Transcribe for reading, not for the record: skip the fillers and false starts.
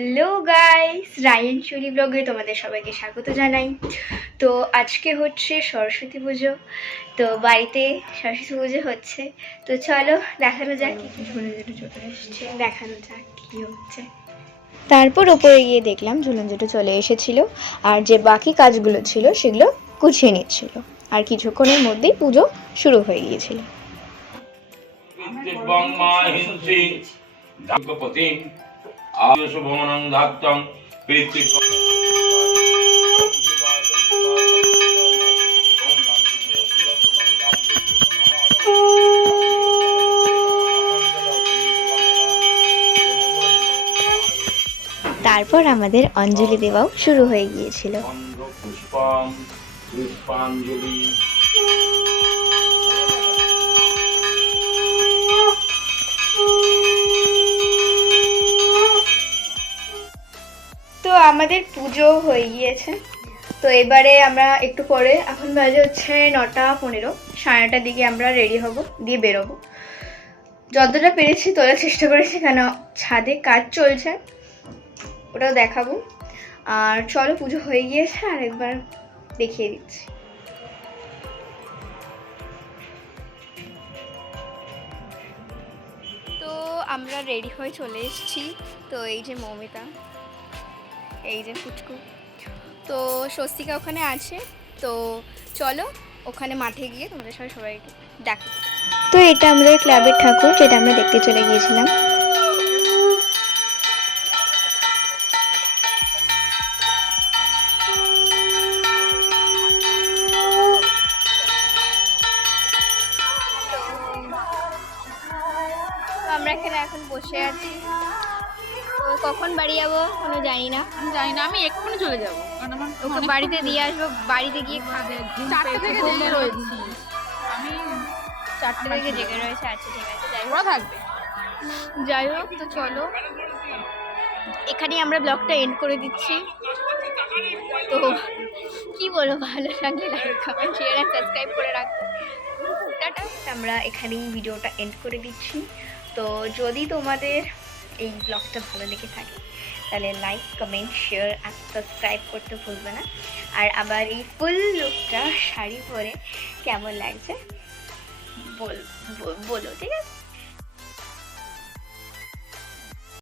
Hello guys, Rayan চুরি ব্লগে তোমাদের সবাইকে স্বাগত জানাই। তো আজকে হচ্ছে সরস্বতী পুজো। তো বাড়িতে সরস্বতী পুজো হচ্ছে। তো চলো দেখানো যাক কি কি ঝুলনঝুটো চলে এসেছে, দেখানো যাক কি হচ্ছে। তারপর ওপরে গিয়ে দেখলাম ঝুলনঝুটো চলে এসেছিল, আর যে বাকি কাজগুলো ছিল সেগুলো গুছিয়ে নিচ্ছিল। আর কিছুক্ষণের মধ্যেই পুজো শুরু হয়ে গিয়েছিল। তারপর আমাদের অঞ্জলি দেওয়াও শুরু হয়ে গিয়েছিল। তো আমাদের পুজো হয়ে গিয়েছে। তো এবারে আমরা একটু পরে, এখন বাজে হচ্ছে 9:15, 9:30 দিকে আমরা রেডি হব, দিয়ে বেরোবো। যতটা পেরেছি তোলার চেষ্টা করেছি, কেন ছাদে কাজ চলছে, ওটাও দেখাবো। আর চলো, পুজো হয়ে গিয়েছে, আর একবার দেখিয়ে দিচ্ছি। তো আমরা রেডি হয়ে চলে এসেছি। তো এই যে মৌমিতা, এই যে ফুটকু, তো স্বস্তিকা ওখানে আছে। তো চলো ওখানে মাঠে গিয়ে তোমাদের সবাই সবাইকে দেখো। তো এটা আমাদের ক্লাবের ঠাকুর, যেটা আমরা দেখতে চলে গিয়েছিলাম। তো আমরা এখানে এখন বসে আছি। তো কখন বাড়ি যাবো কোনো জানি না। আমি এক্ষুনি চলে যাবো, কারণ আমার ওকে বাড়িতে দিয়ে আসবো, বাড়িতে গিয়ে খাবে। 4টে থেকে জেগে রয়েছি আমি, 4টে থেকে জেগে রয়েছে। আচ্ছা ঠিক আছে, যাই হোক। ওরা থাকবে। যাই হোক, তো চলো এখানেই আমরা ব্লগটা এন্ড করে দিচ্ছি। তো কি বলবো, ভালো লাগলে লাইক কমেন্ট শেয়ার আর সাবস্ক্রাইব করে রাখবো। টাটা। আমরা এখানেই ভিডিওটা এন্ড করে দিচ্ছি। তো যদি তোমাদের এই ব্লগটা ভালো লেগে থাকে তাহলে লাইক কমেন্ট শেয়ার আর সাবস্ক্রাইব করতে ভুলবে না। আর আবার এই ফুল লুকটা শাড়ি পরে কেমন লাগছে বলো, ঠিক আছে?